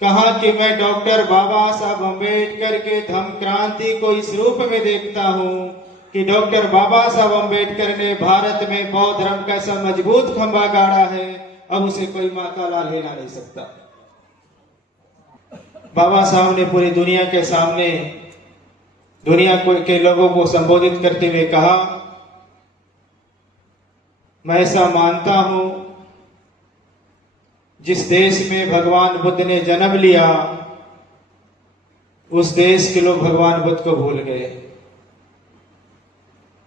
कहा कि मैं डॉक्टर बाबा साहब अम्बेडकर के धम्म क्रांति को इस रूप में देखता हूं कि डॉक्टर बाबा साहब अम्बेडकर ने भारत में बौद्ध धर्म का ऐसा मजबूत खंभा गाड़ा है, अब उसे कोई माताला हिला नहीं सकता। बाबा साहब ने पूरी दुनिया के सामने दुनिया के लोगों को संबोधित करते हुए कहा, मैं ऐसा मानता हूं जिस देश में भगवान बुद्ध ने जन्म लिया उस देश के लोग भगवान बुद्ध को भूल गए।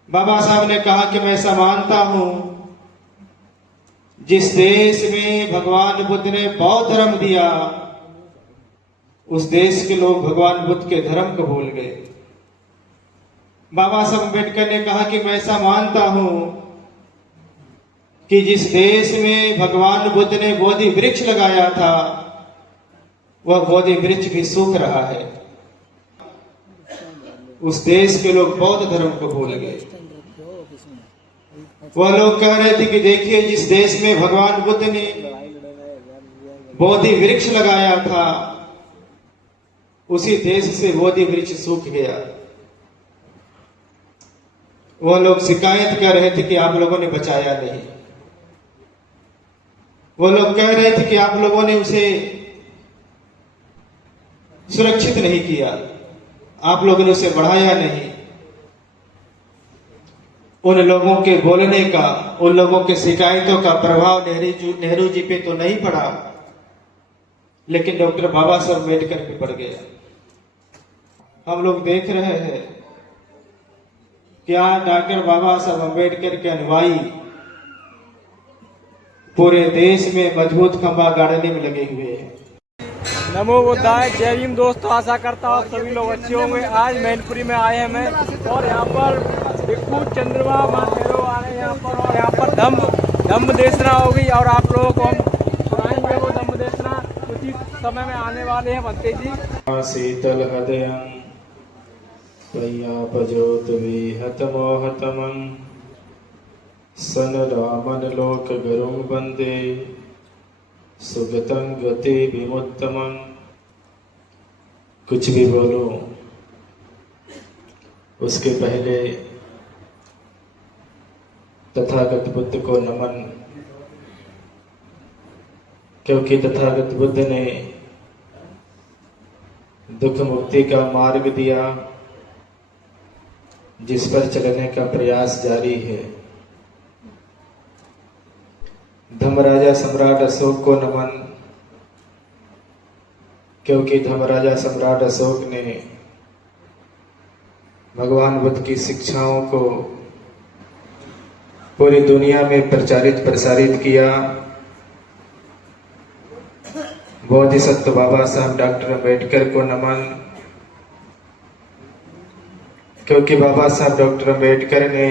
बाबा साहब ने कहा कि मैं ऐसा मानता हूं जिस देश में भगवान बुद्ध ने बौद्ध धर्म दिया उस देश के लोग भगवान बुद्ध के धर्म को भूल गए। बाबा साहब अम्बेडकर ने कहा कि मैं ऐसा मानता हूं कि जिस देश में भगवान बुद्ध ने बोधि वृक्ष लगाया था वह बोधि वृक्ष भी सूख रहा है। उस देश के लोग बौद्ध धर्म को भूल गए। वह लोग कह रहे थे कि देखिए जिस देश में भगवान बुद्ध ने बोधि वृक्ष लगाया था उसी देश से बोधि वृक्ष सूख गया। वह लोग शिकायत कर रहे थे कि आप लोगों ने बचाया नहीं। वो लोग कह रहे थे कि आप लोगों ने उसे सुरक्षित नहीं किया, आप लोगों ने उसे बढ़ाया नहीं। उन लोगों के बोलने का, उन लोगों के शिकायतों का प्रभाव नेहरू जी पे तो नहीं पड़ा, लेकिन डॉक्टर बाबा साहब अम्बेडकर पे पड़ गया। हम लोग देख रहे हैं क्या डॉक्टर बाबा साहब अम्बेडकर के अनुयायी पूरे देश में मजबूत खंभा गाड़ने में लगे हुए हैं। नमो बुद्धाय। जय भीम दोस्तों, आशा करता हूँ सभी लोग अच्छे होंगे। आज मैनपुरी में आए हैं मैं, और यहाँ पर भिक्खु चंद्रमा मां नेहरू आ रहे हैं यहाँ पर, और यहाँ पर धम्म देशना होगी और आप लोगों को हम सुनाएंगे वो धम्म देशना कुछ ही समय में आने वाले हैं। भंते जी शीतल हृदयं प्रयापजोत विहतमोहतमं सन रामन लोक गुरुं वंदे सुगतं गति विमुत्तमं। कुछ भी बोलो उसके पहले तथागत बुद्ध को नमन, क्योंकि तथागत बुद्ध ने दुख मुक्ति का मार्ग दिया जिस पर चलने का प्रयास जारी है। धर्मराजा सम्राट अशोक को नमन, क्योंकि धर्मराजा सम्राट अशोक ने भगवान बुद्ध की शिक्षाओं को पूरी दुनिया में प्रचारित प्रसारित किया। बोधिसत्व बाबा साहब डॉक्टर अम्बेडकर को नमन, क्योंकि बाबा साहब डॉक्टर अम्बेडकर ने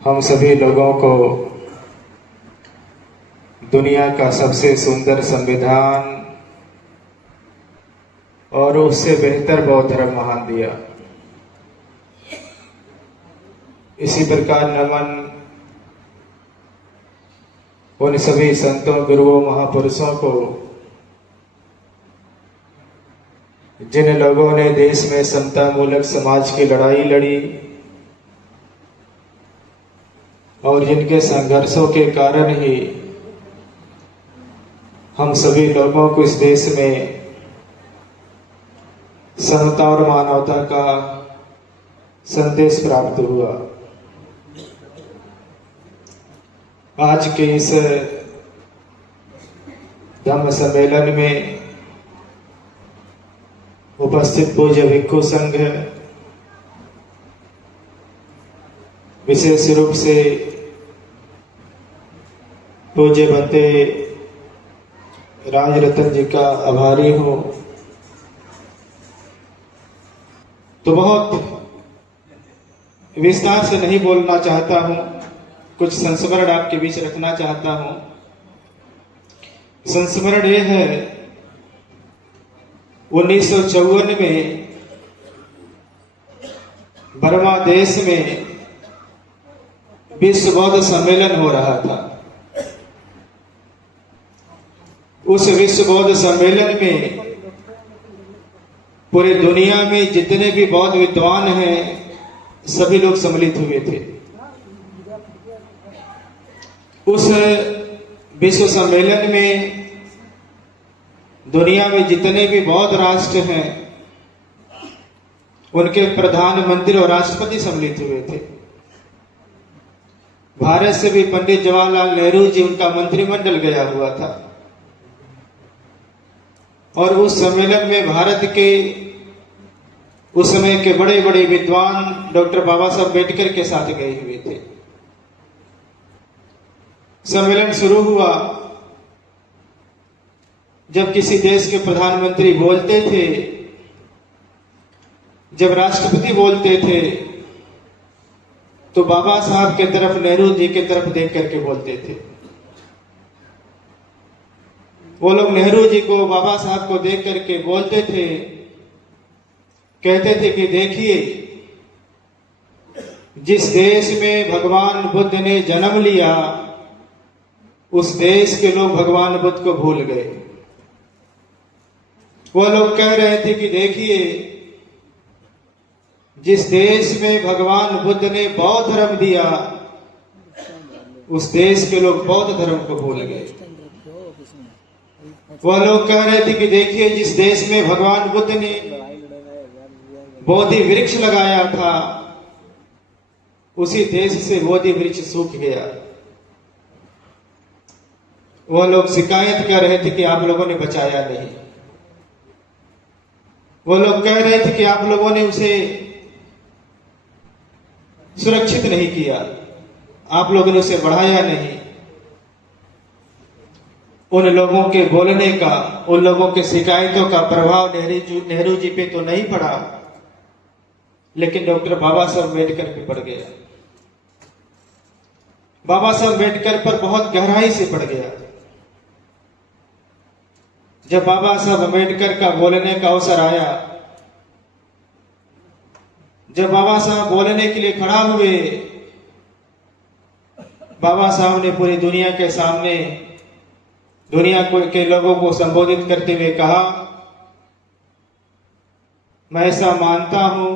हम सभी लोगों को दुनिया का सबसे सुंदर संविधान और उससे बेहतर बौद्ध धर्म महान दिया। इसी प्रकार नमन उन सभी संतों, गुरुओं, महापुरुषों को जिन लोगों ने देश में समता मूलक समाज की लड़ाई लड़ी और जिनके संघर्षों के कारण ही हम सभी लोगों को इस देश में समता और मानवता का संदेश प्राप्त हुआ। आज के इस धम्म सम्मेलन में उपस्थित पूज्य भिक्खु संघ, विशेष रूप से पूज्य भंते राजरतन जी का आभारी हूं। तो बहुत विस्तार से नहीं बोलना चाहता हूं, कुछ संस्मरण आपके बीच रखना चाहता हूं। संस्मरण यह है 1954 में बर्मा देश में विश्व बौद्ध सम्मेलन हो रहा था। उस विश्व बौद्ध सम्मेलन में पूरे दुनिया में जितने भी बौद्ध विद्वान हैं सभी लोग सम्मिलित हुए थे। उस विश्व सम्मेलन में दुनिया में जितने भी बौद्ध राष्ट्र हैं उनके प्रधानमंत्री और राष्ट्रपति सम्मिलित हुए थे। भारत से भी पंडित जवाहरलाल नेहरू जी, उनका मंत्रिमंडल गया हुआ था। और उस सम्मेलन में भारत के उस समय के बड़े बड़े विद्वान डॉक्टर बाबा साहब अम्बेडकर के साथ गए हुए थे। सम्मेलन शुरू हुआ। जब किसी देश के प्रधानमंत्री बोलते थे, जब राष्ट्रपति बोलते थे, तो बाबा साहब के तरफ, नेहरू जी के तरफ देख करके बोलते थे। वो लोग नेहरू जी को, बाबा साहब को देख करके बोलते थे, कहते थे कि देखिए, जिस देश में भगवान बुद्ध ने जन्म लिया उस देश के लोग भगवान बुद्ध को भूल गए। वो लोग कह रहे थे कि देखिए, जिस देश में भगवान बुद्ध ने बौद्ध धर्म दिया उस देश के लोग बौद्ध धर्म को भूल गए। वह लोग कह रहे थे कि देखिए, जिस देश में भगवान बुद्ध ने बोधि वृक्ष लगाया था उसी देश से बोधि वृक्ष सूख गया। वह लोग शिकायत कर रहे थे कि आप लोगों ने बचाया नहीं। वो लोग कह रहे थे कि आप लोगों ने उसे सुरक्षित नहीं किया, आप लोगों ने उसे बढ़ाया नहीं। उन लोगों के बोलने का, उन लोगों के शिकायतों का प्रभाव नेहरू जी पे तो नहीं पड़ा, लेकिन डॉक्टर बाबा साहब अम्बेडकर पे पड़ गया। बाबा साहब अम्बेडकर पर बहुत गहराई से पड़ गया। जब बाबा साहब अम्बेडकर का बोलने का अवसर आया, जब बाबा साहब बोलने के लिए खड़ा हुए, बाबा साहब ने पूरी दुनिया के सामने दुनिया के लोगों को संबोधित करते हुए कहा, मैं ऐसा मानता हूं,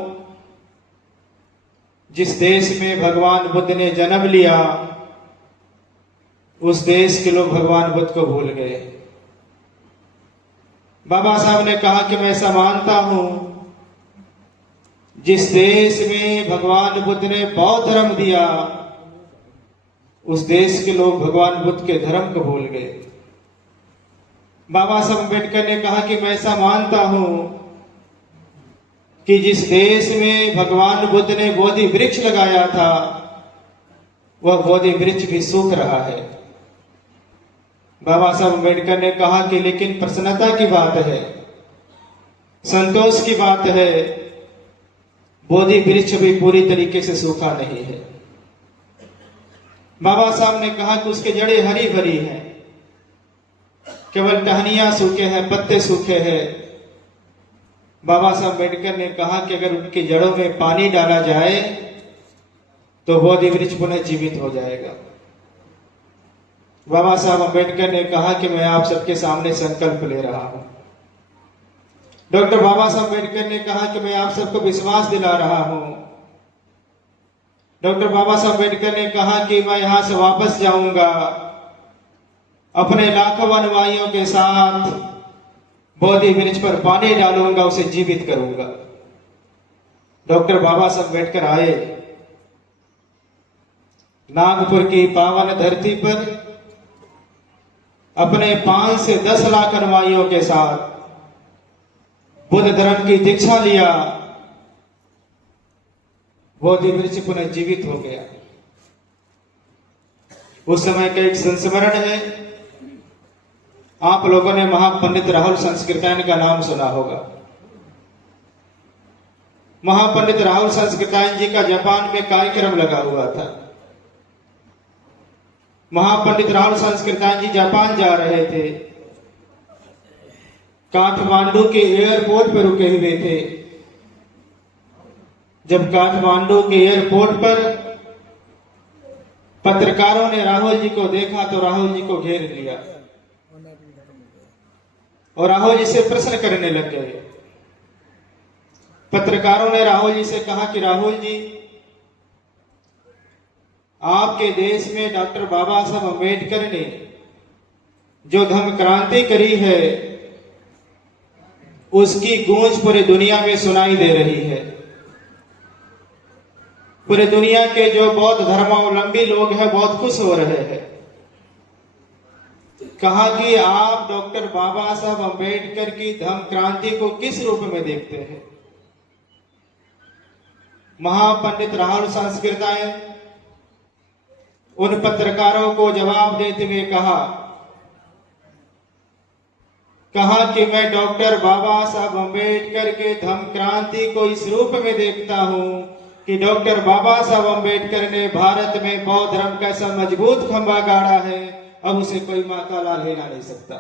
जिस देश में भगवान बुद्ध ने जन्म लिया उस देश के लोग भगवान बुद्ध को भूल गए। बाबा साहब ने कहा कि मैं ऐसा मानता हूं, जिस देश में भगवान बुद्ध ने बौद्ध धर्म दिया उस देश के लोग भगवान बुद्ध के धर्म को भूल गए। बाबा साहब अम्बेडकर ने कहा कि मैं ऐसा मानता हूं कि जिस देश में भगवान बुद्ध ने बोधि वृक्ष लगाया था वह बोधि वृक्ष भी सूख रहा है। बाबा साहब अम्बेडकर ने कहा कि लेकिन प्रसन्नता की बात है, संतोष की बात है, बोधि वृक्ष भी पूरी तरीके से सूखा नहीं है। बाबा साहब ने कहा कि उसके जड़ें हरी भरी हैं, केवल टहनियां सूखे हैं, पत्ते सूखे हैं। बाबा साहब अम्बेडकर ने कहा कि अगर उनकी जड़ों में पानी डाला जाए तो बोधि वृक्ष पुनः जीवित हो जाएगा। बाबा साहब अम्बेडकर ने कहा कि मैं आप सबके सामने संकल्प ले रहा हूं। डॉक्टर बाबा साहब अम्बेडकर ने कहा कि मैं आप सबको विश्वास दिला रहा हूं। डॉक्टर बाबा साहब अम्बेडकर ने कहा कि मैं यहां से वापस जाऊंगा, अपने लाखों अनुयायियों के साथ बोधि वृक्ष पर पानी डालूंगा, उसे जीवित करूंगा। डॉक्टर बाबा साहब अम्बेडकर आए, नागपुर की पावन धरती पर अपने 5 से 10 लाख अनुयायियों के साथ बुद्ध धर्म की दीक्षा लिया, बोधि वृक्ष पुनः जीवित हो गया। उस समय का एक संस्मरण है, आप लोगों ने महापंडित राहुल संस्कृतायन का नाम सुना होगा। महापंडित राहुल संस्कृतायन जी का जापान में कार्यक्रम लगा हुआ था। महापंडित राहुल संस्कृतायन जी जापान जा रहे थे, काठमांडू के एयरपोर्ट पर रुके हुए थे। जब काठमांडू के एयरपोर्ट पर पत्रकारों ने राहुल जी को देखा तो राहुल जी को घेर लिया। और राहुल जी से प्रश्न करने लग गए। पत्रकारों ने राहुल जी से कहा कि राहुल जी, आपके देश में डॉक्टर बाबा साहब अम्बेडकर ने जो धम्म क्रांति करी है उसकी गूंज पूरी दुनिया में सुनाई दे रही है। पूरे दुनिया के जो बौद्ध धर्मावलंबी लोग हैं बहुत खुश हो रहे हैं। कहा कि आप डॉक्टर बाबा साहब अम्बेडकर की धम्म क्रांति को किस रूप में देखते हैं? महापंडित राहुल संस्कृताएं उन पत्रकारों को जवाब देते हुए कहा कि मैं डॉक्टर बाबा साहब अम्बेडकर के धम्म क्रांति को इस रूप में देखता हूं कि डॉक्टर बाबा साहब अम्बेडकर ने भारत में बौद्ध धर्म का ऐसा मजबूत खंभा गाड़ा है, अब उसे कोई माता लाल हिला नहीं सकता।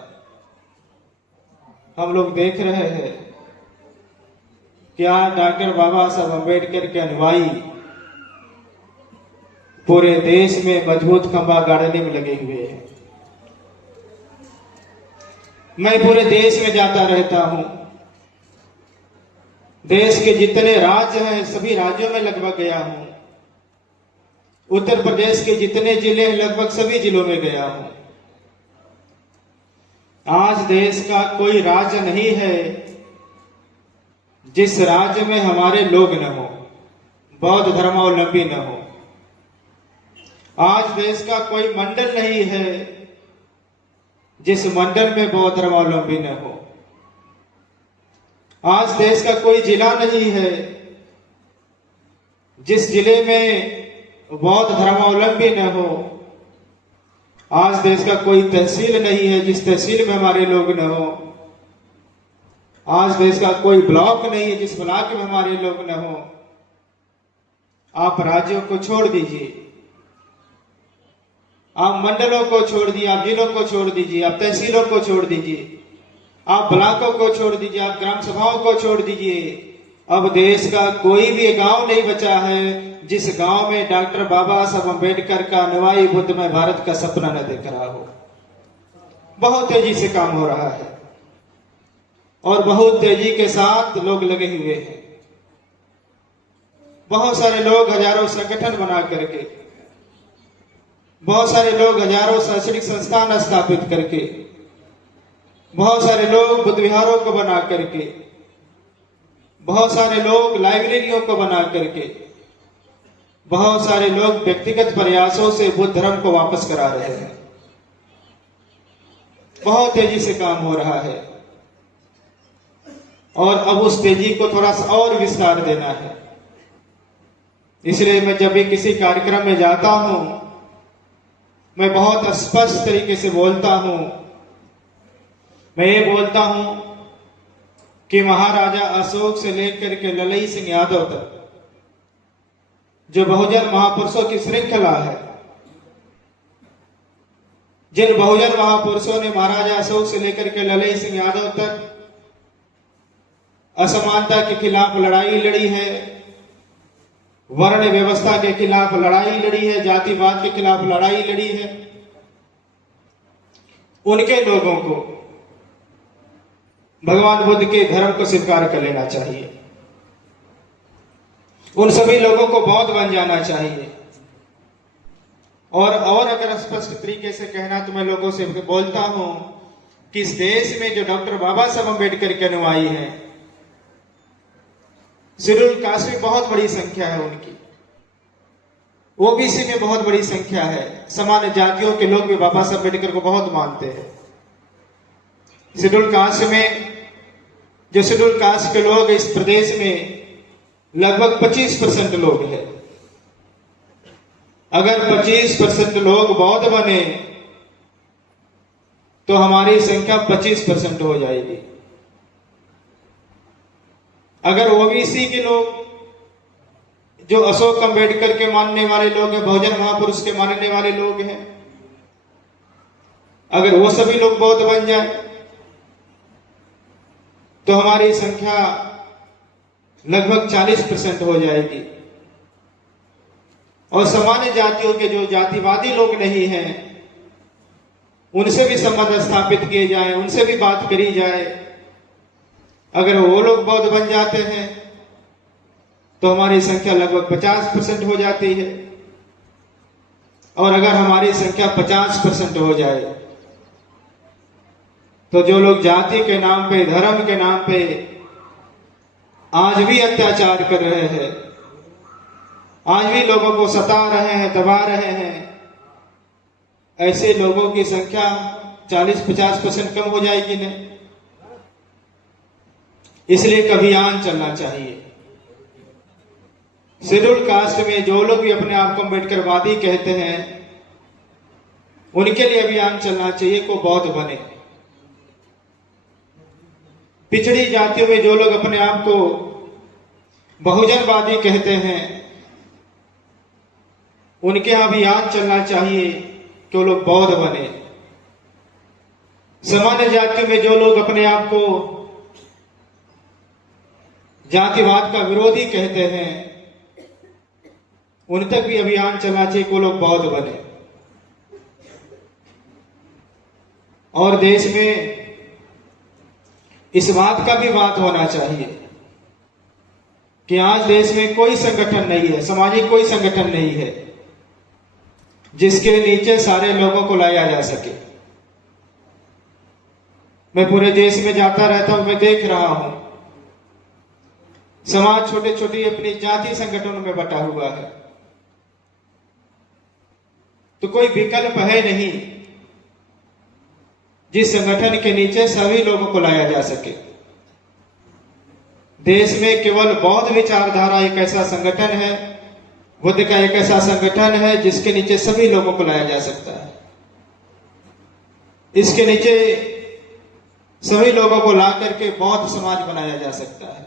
हम लोग देख रहे हैं क्या डॉक्टर बाबा साहब अम्बेडकर के अनुयायी पूरे देश में मजबूत खंभा गाड़ने में लगे हुए हैं। मैं पूरे देश में जाता रहता हूं। देश के जितने राज्य हैं सभी राज्यों में लगभग गया हूं। उत्तर प्रदेश के जितने जिले हैं लगभग सभी जिलों में गया हूं। आज देश का कोई राज्य नहीं है जिस राज्य में हमारे लोग न हो, बौद्ध धर्मावलंबी न हो। आज देश का कोई मंडल नहीं है जिस मंडल में बौद्ध धर्मावलंबी न हो। आज देश का कोई जिला नहीं है जिस जिले में बौद्ध धर्मावलंबी न हो। आज देश का कोई तहसील नहीं है जिस तहसील में हमारे लोग न हो। आज देश का कोई ब्लॉक नहीं है जिस ब्लॉक में हमारे लोग न हो। आप राज्यों को छोड़ दीजिए, आप मंडलों को छोड़ दीजिए, आप जिलों को छोड़ दीजिए, आप तहसीलों को छोड़ दीजिए, आप ब्लॉकों को छोड़ दीजिए, आप ग्राम सभाओं को छोड़ दीजिए। अब देश का कोई भी गांव नहीं बचा है जिस गांव में डॉक्टर बाबा साहब अम्बेडकर का अनुयायी बुद्धमय भारत का सपना न देख रहा हो। बहुत तेजी से काम हो रहा है और बहुत तेजी के साथ लोग लगे हुए हैं। बहुत सारे लोग हजारों संगठन बना करके, बहुत सारे लोग हजारों शैक्षणिक संस्थान स्थापित करके, बहुत सारे लोग बुद्ध विहारों को बना करके, बहुत सारे लोग लाइब्रेरियों को बना करके, बहुत सारे लोग व्यक्तिगत प्रयासों से बुद्ध धर्म को वापस करा रहे हैं। बहुत तेजी से काम हो रहा है और अब उस तेजी को थोड़ा सा और विस्तार देना है। इसलिए मैं जब भी किसी कार्यक्रम में जाता हूं मैं बहुत स्पष्ट तरीके से बोलता हूं। मैं ये बोलता हूं कि महाराजा अशोक से लेकर के ललई सिंह यादव तक जो बहुजन महापुरुषों की श्रृंखला है, जिन बहुजन महापुरुषों ने महाराजा अशोक से लेकर के ललई सिंह यादव तक असमानता के खिलाफ लड़ाई लड़ी है, वर्ण व्यवस्था के खिलाफ लड़ाई लड़ी है, जातिवाद के खिलाफ लड़ाई लड़ी है, उनके लोगों को भगवान बुद्ध के धर्म को स्वीकार कर लेना चाहिए। उन सभी लोगों को बौद्ध बन जाना चाहिए। और अगर स्पष्ट तरीके से कहना तो मैं लोगों से बोलता हूं कि इस देश में जो डॉक्टर बाबा साहब अम्बेडकर के अनुयायी हैं, शेड्यूल कास्ट में बहुत बड़ी संख्या है उनकी, ओबीसी में बहुत बड़ी संख्या है, सामान्य जातियों के लोग भी बाबा साहब अम्बेडकर को बहुत मानते हैं। शेड्यूल कास्ट में जो शेड्यूल कास्ट के लोग इस प्रदेश में लगभग 25% लोग हैं। अगर 25% लोग बौद्ध बने तो हमारी संख्या 25% हो जाएगी। अगर ओबीसी के लोग जो अशोक अम्बेडकर के मानने वाले लोग हैं, बहुजन महापुरुष के मानने वाले लोग हैं, अगर वो सभी लोग बौद्ध बन जाए तो हमारी संख्या लगभग 40% हो जाएगी। और सामान्य जातियों के जो जातिवादी लोग नहीं हैं उनसे भी संबंध स्थापित किए जाए, उनसे भी बात करी जाए। अगर वो लोग बौद्ध बन जाते हैं तो हमारी संख्या लगभग 50% हो जाती है। और अगर हमारी संख्या 50% हो जाए तो जो लोग जाति के नाम पे, धर्म के नाम पे आज भी अत्याचार कर रहे हैं, आज भी लोगों को सता रहे हैं, दबा रहे हैं, ऐसे लोगों की संख्या 40-50% कम हो जाएगी नहीं। इसलिए एक अभियान चलना चाहिए। शेड्यूल कास्ट में जो लोग भी अपने आप को अम्बेडकरवादी कहते हैं, उनके लिए अभियान चलना चाहिए को बौद्ध बने। पिछड़ी जातियों में जो लोग अपने आप को बहुजनवादी कहते हैं, उनके यहां अभियान चलना चाहिए कि वो लोग बौद्ध बने। सामान्य जातियों में जो लोग अपने आप को जातिवाद का विरोधी कहते हैं, उन तक भी अभियान चलना चाहिए कि वो लोग बौद्ध बने। और देश में इस बात का भी बात होना चाहिए कि आज देश में कोई संगठन नहीं है, सामाजिक कोई संगठन नहीं है जिसके नीचे सारे लोगों को लाया जा सके। मैं पूरे देश में जाता रहता हूं, मैं देख रहा हूं समाज छोटे छोटे अपनी जाति संगठनों में बटा हुआ है। तो कोई विकल्प है नहीं जिस संगठन के नीचे सभी लोगों को लाया जा सके। देश में केवल बौद्ध विचारधारा एक ऐसा संगठन है, बुद्ध का एक ऐसा संगठन है जिसके नीचे सभी लोगों को लाया जा सकता है। इसके नीचे सभी लोगों को ला करके बौद्ध समाज बनाया जा सकता है।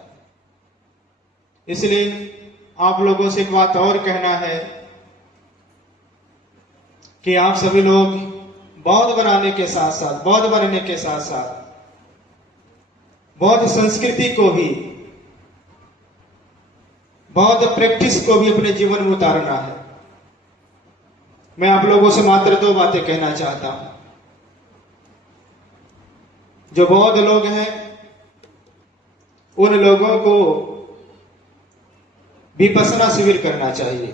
इसलिए आप लोगों से एक बात और कहना है कि आप सभी लोग बौद्ध बनाने के साथ साथ, बौद्ध बनने के साथ साथ बौद्ध संस्कृति को भी, बौद्ध प्रैक्टिस को भी अपने जीवन में उतारना है। मैं आप लोगों से मात्र 2 बातें कहना चाहता हूं। जो बौद्ध लोग हैं उन लोगों को विपश्यना शिविर करना चाहिए।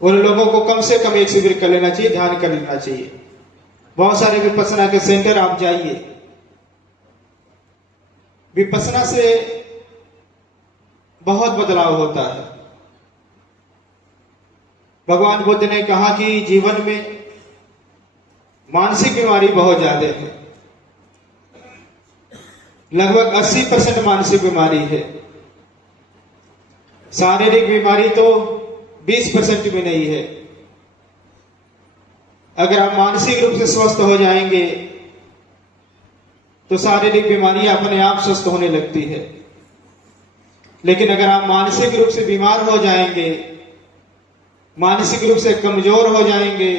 उन लोगों को कम से कम एक शिविर कर लेना चाहिए, ध्यान कर लेना चाहिए। बहुत सारे विपश्यना के सेंटर आप जाइए, विपश्यना से बहुत बदलाव होता है। भगवान बुद्ध ने कहा कि जीवन में मानसिक बीमारी बहुत ज्यादा है, लगभग 80% मानसिक बीमारी है। शारीरिक बीमारी तो 20% भी नहीं है। अगर आप मानसिक रूप से स्वस्थ हो जाएंगे तो शारीरिक बीमारियां अपने आप स्वस्थ होने लगती है। लेकिन अगर आप मानसिक रूप से बीमार हो जाएंगे, मानसिक रूप से कमजोर हो जाएंगे,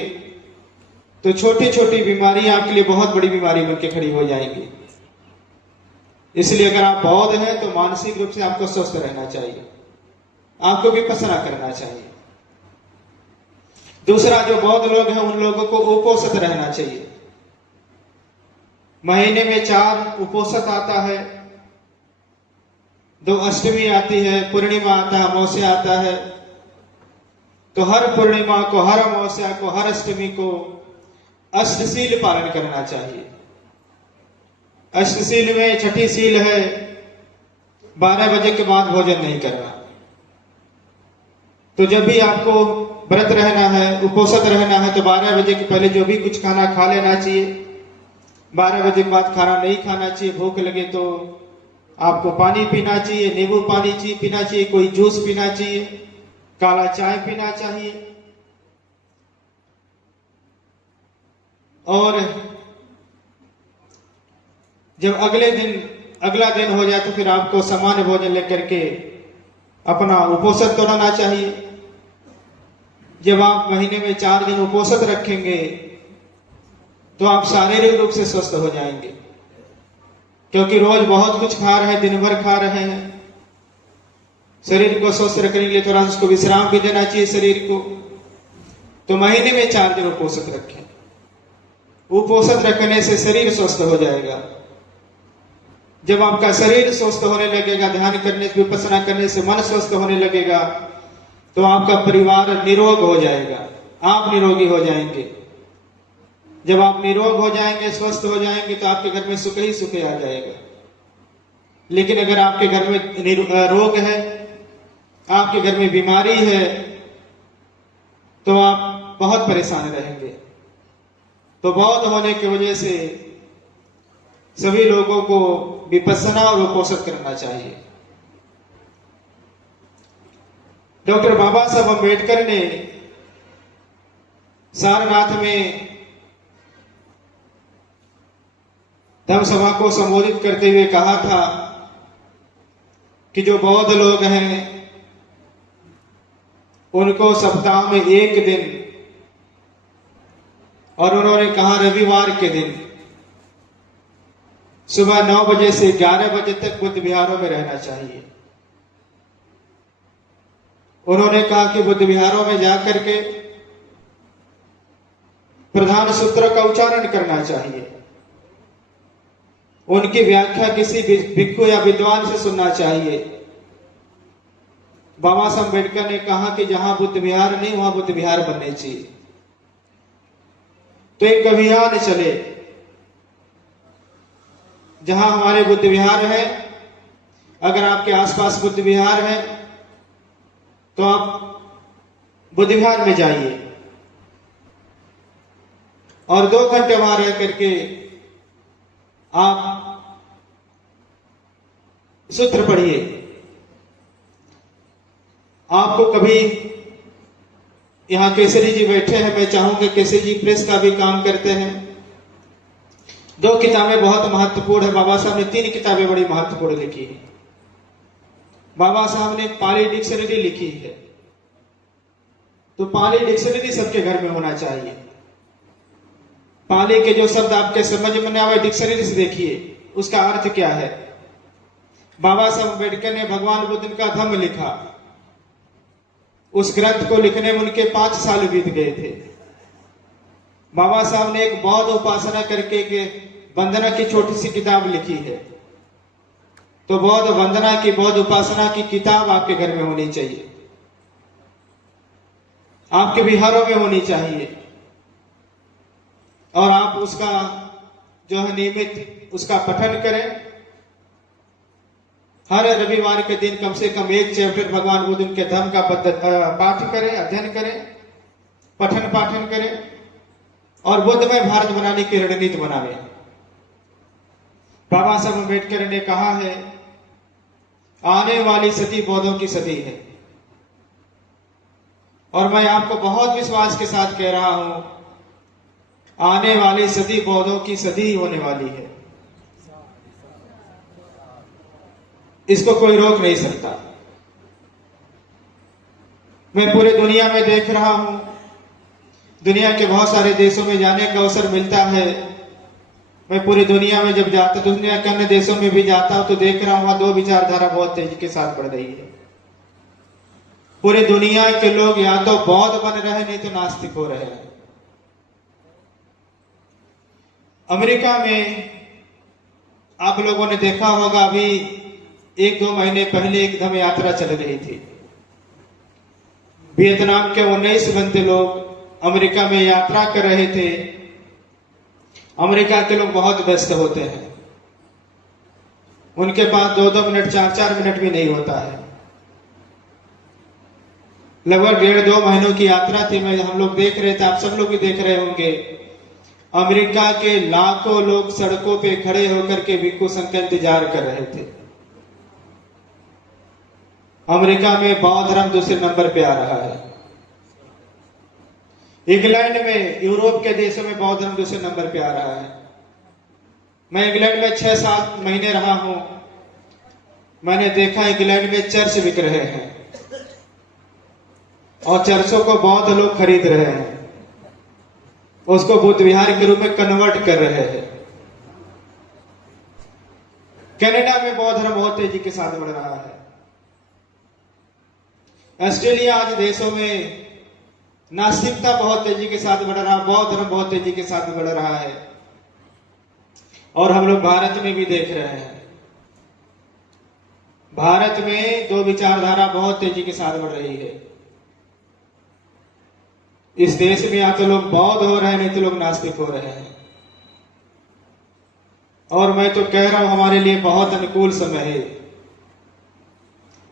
तो छोटी छोटी बीमारियां आपके लिए बहुत बड़ी बीमारी बनकर खड़ी हो जाएंगी। इसलिए अगर आप बौद्ध हैं तो मानसिक रूप से आपको स्वस्थ रहना चाहिए, आपको विपश्यना करना चाहिए। दूसरा, जो बौद्ध लोग हैं उन लोगों को उपोषित रहना चाहिए। महीने में 4 उपोषित आता है, 2 अष्टमी आती है, पूर्णिमा आता है, अमावस्या आता है। तो हर पूर्णिमा को, हर अमावस्या को, हर अष्टमी को अष्टशील पालन करना चाहिए। अष्टशील में छठी सील है 12 बजे के बाद भोजन नहीं करना। तो जब भी आपको व्रत रहना है, उपोषित रहना है, तो 12 बजे के पहले जो भी कुछ खाना खा लेना चाहिए। 12 बजे के बाद खाना नहीं खाना चाहिए। भूख लगे तो आपको पानी पीना चाहिए, नींबू पानी पीना चाहिए, कोई जूस पीना चाहिए, काला चाय पीना चाहिए। और जब अगला दिन हो जाए तो फिर आपको सामान्य भोजन लेकर के अपना उपोषित तोड़ना चाहिए। जब आप महीने में 4 दिन उपोषित रखेंगे तो आप शारीरिक रूप से स्वस्थ हो जाएंगे, क्योंकि रोज बहुत कुछ खा रहे हैं, दिन भर खा रहे हैं। शरीर को स्वस्थ रखने के लिए थोड़ा उसको विश्राम भी देना चाहिए शरीर को। तो महीने में 4 दिन उपोषित रखें। उपोषण रखने से शरीर स्वस्थ हो जाएगा। जब आपका शरीर स्वस्थ होने लगेगा, ध्यान करने से, विपස්සना करने से मन स्वस्थ होने लगेगा, तो आपका परिवार निरोग हो जाएगा, आप निरोगी हो जाएंगे। जब आप निरोग हो जाएंगे, स्वस्थ हो जाएंगे, तो आपके घर में सुख ही सुख आ जाएगा। लेकिन अगर आपके घर में रोग है, आपके घर में बीमारी है, तो आप बहुत परेशान रहेंगे। तो बौद्ध होने की वजह से सभी लोगों को विपස්සना और उपोषण करना चाहिए। डॉक्टर बाबा साहब अम्बेडकर ने सारनाथ में धम्म सभा को संबोधित करते हुए कहा था कि जो बौद्ध लोग हैं उनको सप्ताह में एक दिन, और उन्होंने कहा रविवार के दिन सुबह 9 बजे से 11 बजे तक बुद्ध विहारों में रहना चाहिए। उन्होंने कहा कि बुद्ध विहारों में जाकर के प्रधान सूत्र का उच्चारण करना चाहिए, उनकी व्याख्या किसी भिक्षु या विद्वान से सुनना चाहिए। बाबा साहब अम्बेडकर ने कहा कि जहां बुद्ध विहार नहीं, वहां बुद्ध विहार बनने चाहिए। तो एक अभियान चले, जहां हमारे बुद्ध विहार है, अगर आपके आसपास बुद्ध विहार है तो आप बुद्ध विहार में जाइए और 2 घंटे वहां रह करके आप सूत्र पढ़िए। आपको कभी, यहां केसरी जी बैठे हैं, मैं चाहूंगा केसरी जी प्रेस का भी काम करते हैं। 2 किताबें बहुत महत्वपूर्ण है। बाबा साहब ने 3 किताबें बड़ी महत्वपूर्ण लिखी है। बाबा साहब ने पाली डिक्शनरी लिखी है, तो पाली डिक्शनरी सबके घर में होना चाहिए। पाली के जो शब्द आपके समझ में नहीं आवे, डिक्शनरी से देखिए उसका अर्थ क्या है। बाबा साहब अम्बेडकर ने भगवान बुद्ध का धम्म लिखा, उस ग्रंथ को लिखने में उनके 5 साल बीत गए थे। बाबा साहब ने एक बौद्ध उपासना करके के वंदना की छोटी सी किताब लिखी है। तो बौद्ध वंदना की, बौद्ध उपासना की किताब आपके घर में होनी चाहिए, आपके विहारों में होनी चाहिए, और आप उसका जो है नियमित उसका पठन करें। हर रविवार के दिन कम से कम 1 चैप्टर भगवान बुद्ध के धर्म का पाठ करें, अध्ययन करें, पठन पाठन करें, और बुद्धमय भारत बनाने की रणनीति बनावे। बाबा साहब अम्बेडकर ने कहा है, आने वाली सदी बौद्धों की सदी है, और मैं आपको बहुत विश्वास के साथ कह रहा हूं, आने वाली सदी बौद्धों की सदी होने वाली है। इसको कोई रोक नहीं सकता। मैं पूरे दुनिया में देख रहा हूं, दुनिया के बहुत सारे देशों में जाने का अवसर मिलता है। मैं पूरी दुनिया में जब जाता, दुनिया के अन्य देशों में भी जाता हूं, तो देख रहा हूं वहां 2 विचारधारा बहुत तेजी के साथ बढ़ रही है। पूरी दुनिया के लोग या तो बौद्ध बन रहे हैं, नहीं तो नास्तिक हो रहे हैं। अमेरिका में आप लोगों ने देखा होगा, अभी 1-2 महीने पहले एक धम्म यात्रा चल रही थी। वियतनाम के 19 बंदे लोग अमेरिका में यात्रा कर रहे थे। अमेरिका के लोग बहुत व्यस्त होते हैं, उनके पास 2-2 मिनट, 4-4 मिनट भी नहीं होता है। लगभग 1.5-2 महीनों की यात्रा थी। हम लोग देख रहे थे, आप सब लोग भी देख रहे होंगे, अमेरिका के लाखों लोग सड़कों पे खड़े होकर के भिक्षु संघ का इंतजार कर रहे थे। अमेरिका में बौद्ध धर्म दूसरे नंबर पे आ रहा है। इंग्लैंड में, यूरोप के देशों में बौद्ध धर्म दूसरे नंबर पे आ रहा है। मैं इंग्लैंड में 6-7 महीने रहा हूं। मैंने देखा इंग्लैंड में चर्च बिक रहे हैं, और चर्चों को बौद्ध लोग खरीद रहे हैं, उसको बुद्ध विहार के रूप में कन्वर्ट कर रहे हैं। कनाडा में बौद्ध धर्म बहुत तेजी के साथ बढ़ रहा है। ऑस्ट्रेलिया आदि देशों में नास्तिकता बहुत तेजी के साथ बढ़ रहा है, बौद्ध धर्म बहुत तेजी के साथ बढ़ रहा है, और हम लोग भारत में भी देख रहे हैं। भारत में दो विचारधारा बहुत तेजी के साथ बढ़ रही है। इस देश में या तो लोग बौद्ध हो रहे हैं, नहीं तो लोग नास्तिक हो रहे हैं। और मैं तो कह रहा हूं हमारे लिए बहुत अनुकूल समय है।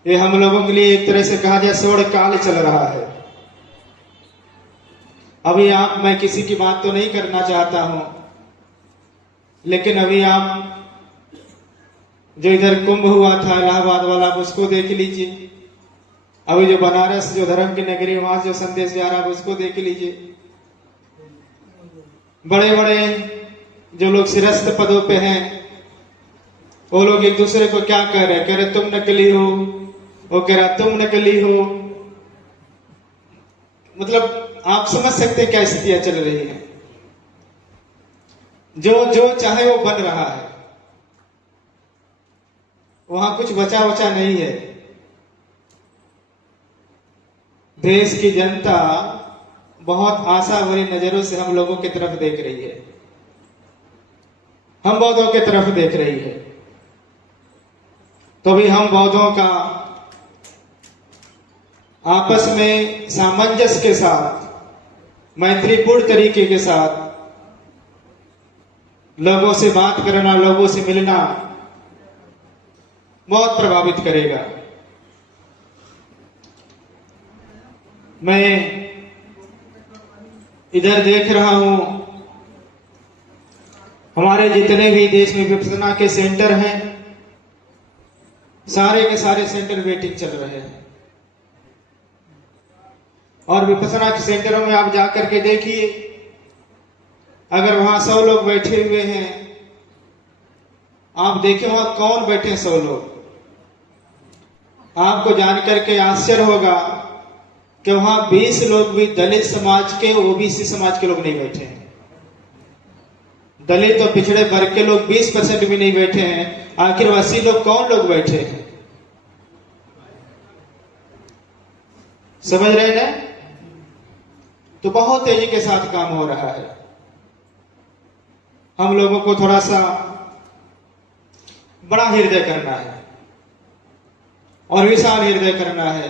ये हम लोगों के लिए एक तरह से कहा जाए स्वर्ण काल चल रहा है। अभी मैं किसी की बात तो नहीं करना चाहता हूं, लेकिन अभी आप जो इधर कुंभ हुआ था इलाहाबाद वाला, आप उसको देख लीजिए। अभी जो बनारस जो धर्म की नगरी, वहां जो संदेश जा रहा है उसको देख लीजिए। बड़े बड़े जो लोग सिरस्थ पदों पे हैं, वो लोग एक दूसरे को क्या कह रहे हैं? कह रहे तुम नकली हो, वो कह रहा तुम नकली हो। मतलब आप समझ सकते हैं क्या स्थितियां चल रही है। जो चाहे वो बन रहा है, वहां कुछ बचा बचा नहीं है। देश की जनता बहुत आशा भरी नजरों से हम लोगों की तरफ देख रही है, हम बौद्धों की तरफ देख रही है। तो भी हम बौद्धों का आपस में सामंजस्य के साथ, मैत्रीपूर्ण तरीके के साथ लोगों से बात करना, लोगों से मिलना बहुत प्रभावित करेगा। मैं इधर देख रहा हूं हमारे जितने भी देश में विपස්සना के सेंटर हैं, सारे के सारे सेंटर वेटिंग चल रहे हैं। और विपස්සना के सेंटरों में आप जाकर के देखिए, अगर वहां 100 लोग बैठे हुए हैं, आप देखिए वहां कौन बैठे हैं 100 लोग। आपको जानकर के आश्चर्य होगा कि वहां 20 लोग भी दलित समाज के, ओबीसी समाज के लोग नहीं बैठे हैं। दलित और पिछड़े वर्ग के लोग 20% भी नहीं बैठे हैं। आखिर 80 लोग कौन लोग बैठे हैं? समझ रहे ना? तो बहुत तेजी के साथ काम हो रहा है। हम लोगों को थोड़ा सा बड़ा हृदय करना है और विशाल हृदय करना है।